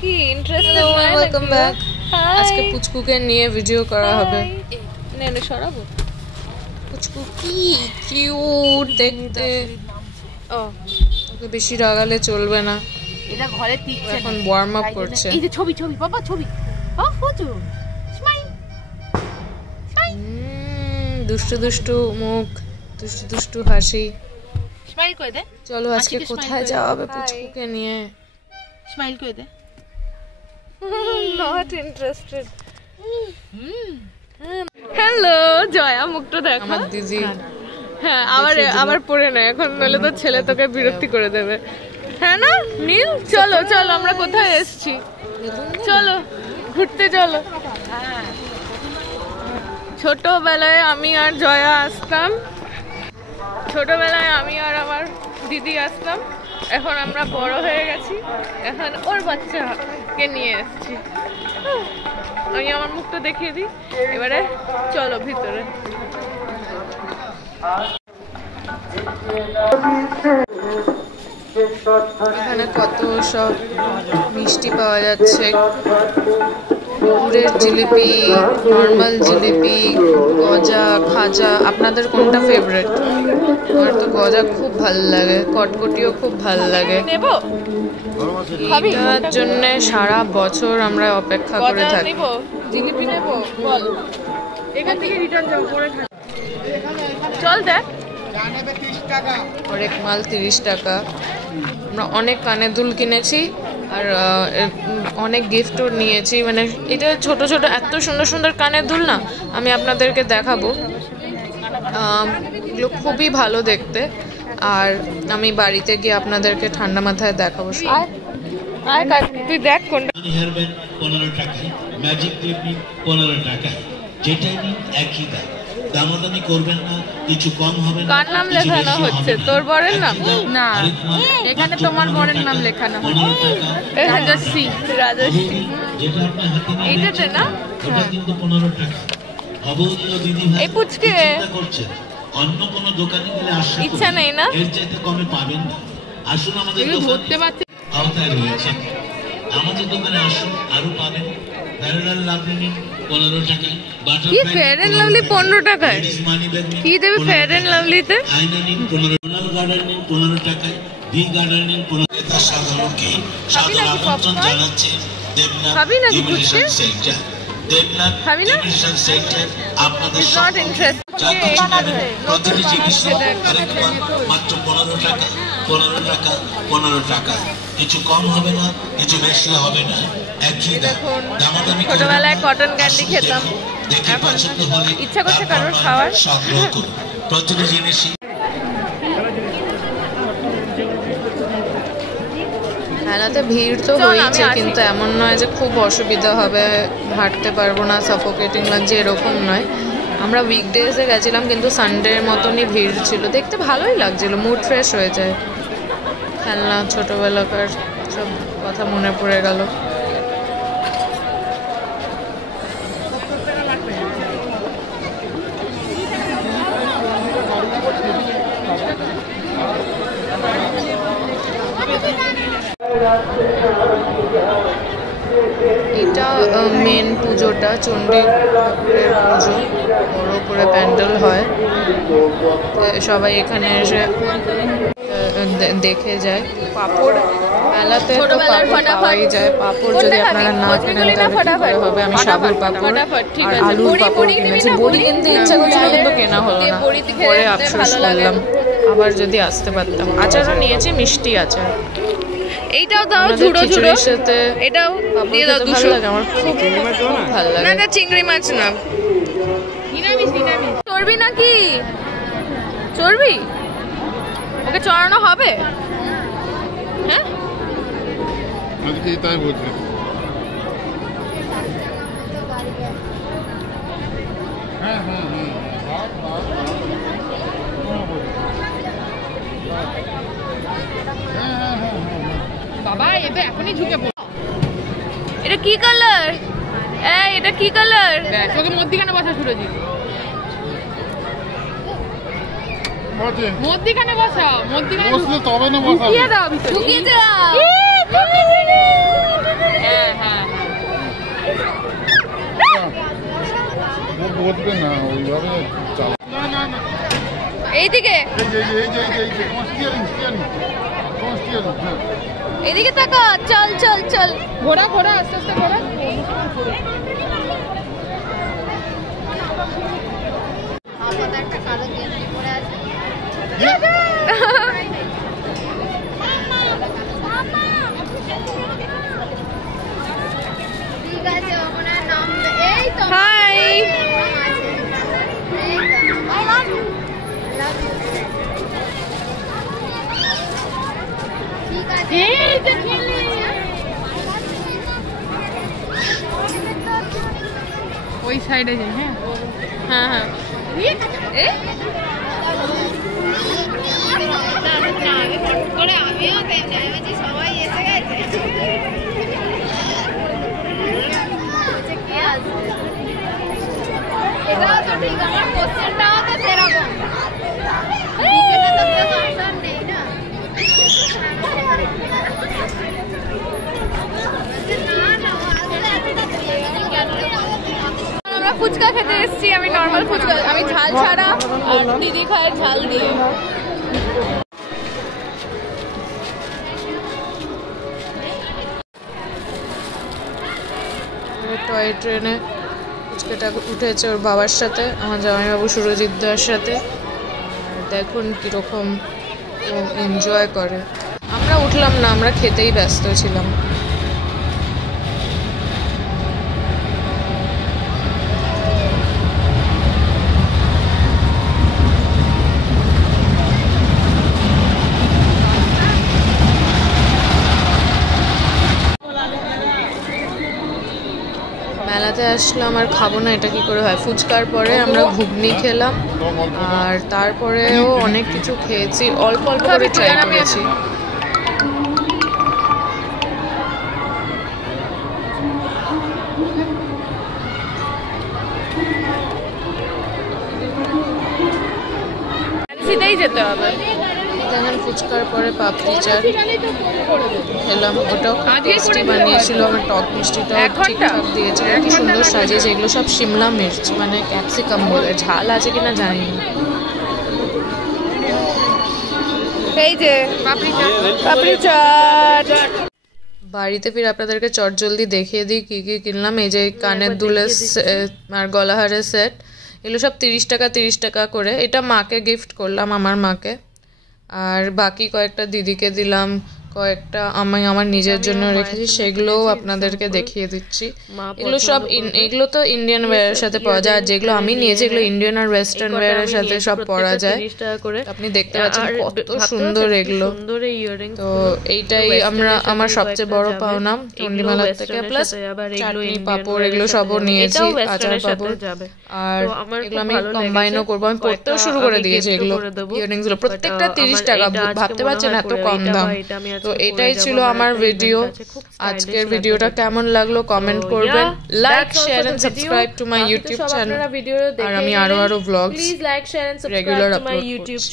কি interesting welcome back. আজকে পুচকুকে নিয়ে ভিডিও করা হবে। নে সরাবো। পুচকু কি কিউট দেখতে। ওকে বেশি রাগালে চলবে না। এটা ঘরে টিকছে এখন ওয়ার্ম আপ করছে। এই যে ছবি বাবা ছবি। Photo smile. দুষ্টু দুষ্টু মুখ, দুষ্টু দুষ্টু হাসি। স্মাইল করে দে। চলো আজকে কোথায় যাওয়া হবে পুচকুকে নিয়ে? স্মাইল করে দে। Not interested. হ্যালো জয়া, মুখটা দেখো। আমার দিদি। হ্যাঁ আবার পড়ে না এখন, নইলে তো ছেলে তোকে বিরক্তি করে দেবে। হ্যাঁ না নীল, চলো চলো আমরা কোথায় এসেছি, চলো ঘুরতে চলো। ছোটবেলায় আমি আর জয়া আসতাম, ছোটবেলায় আমি আর আমার দিদি আসতাম। এখন আমরা বড় হয়ে গেছি, এখন ওর বাচ্চাকে নিয়ে এসেছি। আমি আমার মুখটা দেখিয়ে দিই, এবারে চলো ভিতরে। এখানে কত সব মিষ্টি পাওয়া যাচ্ছে, গুড়ের জিলিপি, নর্মাল জিলিপি, গজা, খাজা। আপনাদের কোনটা ফেভারিট? আমার তো গজা খুব ভালো লাগে, কটকটিও খুব ভালো লাগে। এটার জন্য সারা বছর আমরা অপেক্ষা করে থাকি। জিলিপি নেবো বল, এখান থেকে রিটার্ন যাবো পরে চল দেখ। হরেক মাল 30 টাকা। আমরা অনেক কানের দুল কিনেছি আর অনেক গিফটও নিয়েছি। মানে এটা ছোট ছোট এত সুন্দর সুন্দর কানের দুল না, আমি আপনাদেরকে দেখাবো। এগুলো খুবই ভালো দেখতে, আর আমি বাড়িতে গিয়ে আপনাদেরকে ঠান্ডা মাথায় দেখাবো। তুই দেখ কোনটা। হেয়ার ব্যান্ড 15 টাকায়, ম্যাজিক ক্লিপ নিন 15 টাকায়, যেটাই নিন একই দাম। দামাদামি করবেন না, কিছু কম হবে না। কার নাম লেখানো হচ্ছে? তোর বরের নাম না, এখানে তোমার বরের নাম লেখানো হচ্ছে। রাজশ্রী, রাজশ্রী যেটা আপনার হাতে নিয়ে এইটাতে না, ওটা কিন্তু 15 টাকা। অবলীয় দিদি ভাই এই পুচকে করছে, অন্য কোন দোকানে গেলে আশা ইচ্ছা নেই না, এর চাইতে কমে পাবেন না। আসুন আমাদের দোকানে, আওতায় রয়েছে। আমাদের দোকানে আসুন, আরো পাবেন। প্যারালাল লাভলি নিন 15 টাকায়, কি ফেয়ার এন্ড লাভলি 15 টাকায়? কি দেবে ফেয়ার এন্ড লাভলিতে? আয়না নিন 15, গার্ডার নিন 15 টাকায়, ভি গার্ডার নিন 15 টাকায়। সাধারণকে সাদর আমন্ত্রণ জানাচ্ছে Debnath immigration centre. Debnath immigration centre আপনাদের প্রতিটি জিনিস মাত্র 15 টাকা, 15 টাকা, 15 টাকা। কিছু কম হবে না, কিছু বেশি হবে না, একই দাম। দামাদামি ছোটবেলায় কটন ক্যান্ডি খেতাম, দেখে পছন্দ হলে ইচ্ছা করছে কারোর খাওয়ার। সংগ্রহ করুন প্রতিটি জিনিসই। মেলাতে ভিড় তো হয়েছে, কিন্তু এমন নয় যে খুব অসুবিধা হবে, হাঁটতে পারবো না, সাফোকেটিং লাগছে এরকম নয়। আমরা উইকডেজে গেছিলাম, কিন্তু সানডের মতনই ভিড় ছিল। দেখতে ভালোই লাগছিল, মুড ফ্রেশ হয়ে যায়। খেলনা, ছোটোবেলাকার সব কথা মনে পড়ে গেল। এটা মেন পুজোটা, চণ্ডী ঠাকুরের পুজো, বড় করে প্যান্ডেল হয়। সবাই এখানে এসে দেখে যায়। পাঁপড় মেলাতে তো পাঁপড় পাওয়াই যায়। পাঁপড় যদি আপনারা না কেনেন তাহলে হবে। আমি সাবুর পাঁপড় আর আলুর পাঁপড় কিনেছি। বড়ি কিনতে ইচ্ছা করছিল, কিন্তু কেনা হলো না, পরে আফসোস করলাম। আবার যদি আসতে পারতাম। আচারও নিয়েছি, মিষ্টি আচার। এইটাও দাও, ঝুড়ো ঝুড়ো, সাথে এটাও দিয়ে দাও। 200 লাগে আমার, খুব ভালো লাগে। না না চিংড়ি মাছ না, নিরামিষ নিরামিষ। চড়বি নাকি? চড়বি? ওকে চড়ানো হবে? হ্যাঁ আজকে তাই বলছি। হ্যাঁ হ্যাঁ হ্যাঁ বাবা, এবার এখনই ঝুঁকে পড়। এটা কি কালার? এটা কি কালার? তোকে মধ্যিখানে বসা ছুড়েছি, মধ্যিখানে বসা, মধ্যিখানে বসলে তবে না বসা। ঢুকিয়ে দাও ভিতরে, ঢুকিয়ে দাও। বলতে না ওইভাবে চালা। এইদিকে তোমার স্টিয়ারিং হ্যাঁ এদিকে তাকা, চল চল চল, ঘোরা ঘোরা, আস্তে আস্তে ঘোরা। হাই, ওই সাইডে যাই। হ্যাঁ হ্যাঁ হ্যাঁ, সবাই এসে গেছে। এটাও তো ঠিক, আমার কোশ্চেনটাও তো সেরকম। নেই না, আমরা ফুচকা খেতে এসেছি। আমি নর্মাল ফুচকা, আমি ঝাল ছাড়া, আর দিদি খায় ঝাল দিয়ে। টয় ট্রেনে ফুচকাটা উঠেছে ওর বাবার সাথে, আমার জামাইবাবু সুরজিৎ দার সাথে। আর দেখুন কীরকম ও এনজয় করে। আমরা উঠলাম না, আমরা খেতেই ব্যস্ত ছিলাম। মেলাতে আসলাম আর খাবো না, এটা কি করে হয়। ফুচকার পরে আমরা ঘুগনি খেলাম, আর তারপরেও অনেক কিছু খেয়েছি, অল্প অল্প করে ট্রাই করেছি। সিধেই যেতে হবে। দেখেন ফুচকার পরে পাপড়ি চাট খেলাম, ওটাও টেস্টি বানিয়েছিল। আমার টক মিষ্টিটাও ঠিকঠাক দিয়েছে, কি সুন্দর সাজিয়েছে। এগুলো সব শিমলা মির্চ, মানে ক্যাপসিকাম বলে, ঝাল আছে কিনা জানি না। এই যে পাপড়ি চাট। বাড়িতে ফিরে আপনাদেরকে চটজলদি দেখিয়ে দিই কী কী কিনলাম। এই যে কানের দুলের আর গলাহারের সেট, এগুলো সব 30 টাকা করে। এটা মাকে গিফট করলাম, আমার মাকে। আর বাকি কয়েকটা দিদিকে দিলাম, কয়েকটা আমি আমার নিজের জন্য রেখেছি, সেগুলোও আপনাদেরকে দেখিয়ে দিচ্ছি। এগুলো তো ইন্ডিয়ান ওয়্যারের সাথে পাওয়া যায়, আর যেগুলো আমি নিয়েছি এগুলো ইন্ডিয়ান আর ওয়েস্টার্ন ওয়্যারের সাথে সব পরা যায়। আপনি দেখতে পাচ্ছেন কত সুন্দর এগুলো। তো এইটাই আমার সবচেয়ে বড় পাওনা চণ্ডীমেলা থেকে। প্লাস চাটনি পাঁপড় এগুলো সবও নিয়েছি, আচার পাঁপড়। আর এগুলো আমি কম্বাইনও করবো, আমি পড়তেও শুরু করে দিয়েছি। এগুলো ইয়াররিংস গুলো প্রত্যেকটা 30 টাকা, ভাবতে পারছেন এত কম দাম। তো এটাই ছিল আমার ভিডিও। আজকের ভিডিওটা কেমন লাগলো কমেন্ট করবেন। Like share and subscribe to my YouTube channel. আর আমি আরো ব্লগস রেগুলার আপলোড করছি।